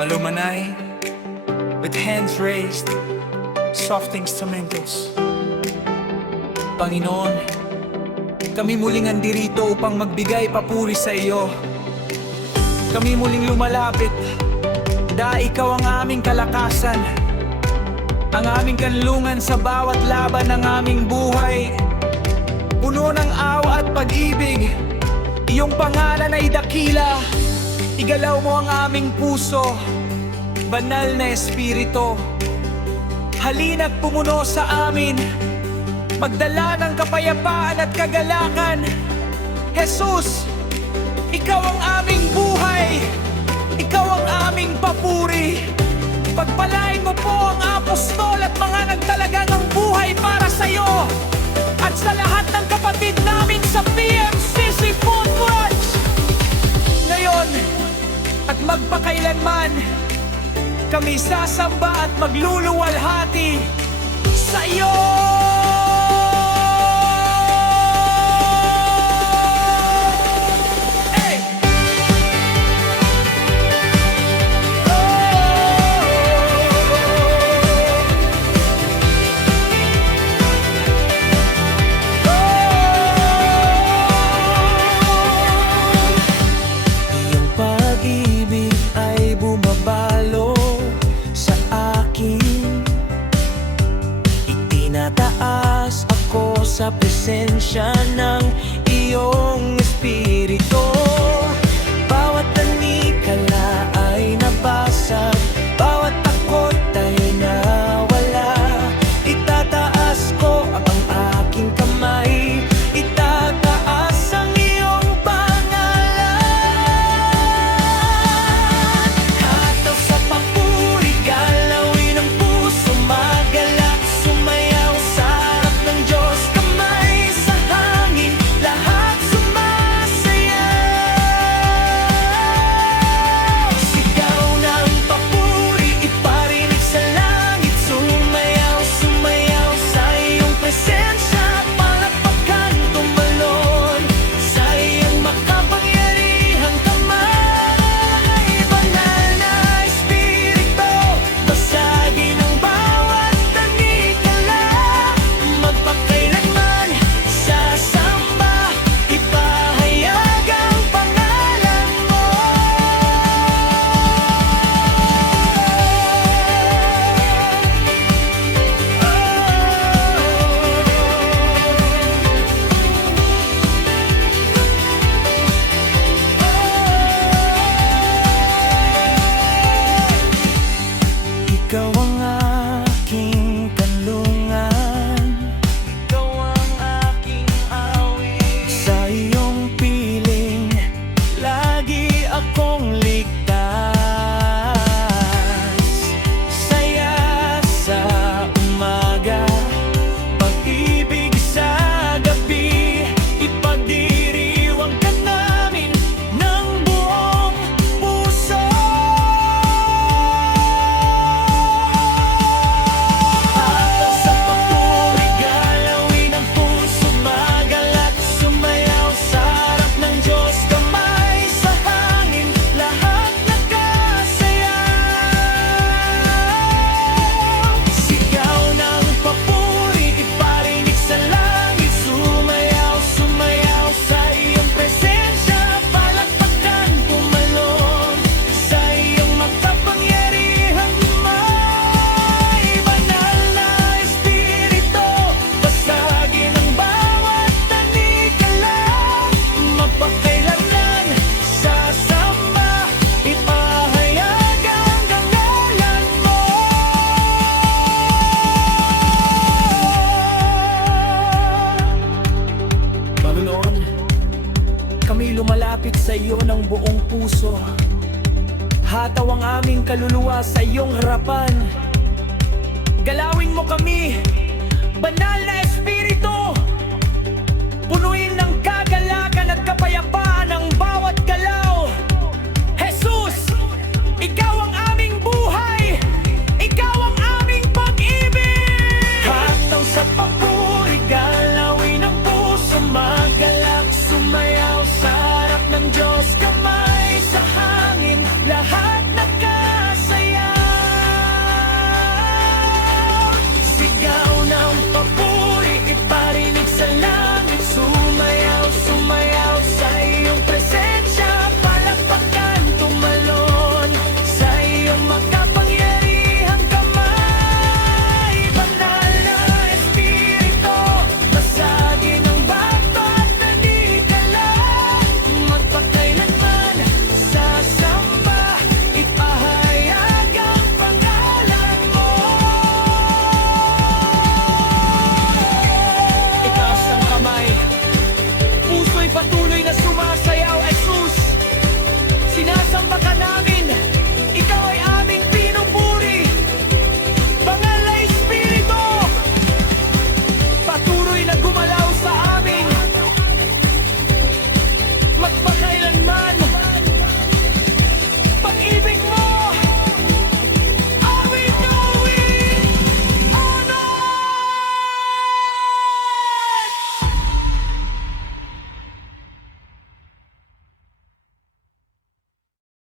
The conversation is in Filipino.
malumanay, with hands raised, soft instrumentals. Panginoon, kami muling andirito upang magbigay papuri sa iyo. Kami muling lumalapit, dahil ikaw ang aming kalakasan, ang aming kanlungan sa bawat laban ng aming buhay. Puno ng awa at pag-ibig, iyong pangalan ay dakila. Igalaw mo ang aming puso, banal na Espiritu. Halina't pumuno sa amin, magdala ng kapayapaan at kagalakan. Jesus, ikaw ang aming buhay, ikaw ang aming papuri. Pagpalain mo po ang apostol at mga nagtalagang ang buhay para sa iyo, at sa lahat ng kapatid namin sa PMCC Food Branch. Ngayon at magpakailanman, kami sasamba at magluluwalhati sa iyo. Nataas ako sa presensya ng iyong Espiritu. Bawat tanikala ay nabasag, bawat takot ay nawala. Itataas ko ang aking kamay, itataas ang iyong pangalan. Hataw sa papuri, galawin ang puso, magalak, sumayaw sa harap ng Diyos. Kamay sa hangin, lahat sumasayaw. Sigaw ng papuri, iparinig sa langit. Sumayaw, sumayaw sa iyong presensya. Palakpakan, tumalon sa iyong makapangyarihang kamay. Banal na Espiritu, basagin ang bawat tanikala. Magpakailanman sasamba, ipahayag ang pangalan mo. Ikaw ang aking kanlungan, ikaw ang aking awit. Sa iyong piling, lagi akong ligtas. Saya sa umaga, pag-ibig sa gabi. Ipagdiriwang ka namin ng buong puso. Hataw sa papuri, galawin ang puso, magalak, sumayaw sa harap ng Diyos. Kamay sa hangin, lahat nagkasayaw. Sigaw ng papuri, iparinig sa langit. Sumayaw, sumayaw sa iyong presensya. Palakpakan, tumalon sa iyong makapangyarihang kamay. Banal na Espiritu, basagin ang bawat tanikala. Magpakailanman sasamba, ipahayag ang pangalan mo. Panginoon, kami lumalapit sa iyo ng buong puso. Hataw ang aming kaluluwa sa iyong harapan. Galawin mo kami, banal na Espiritu.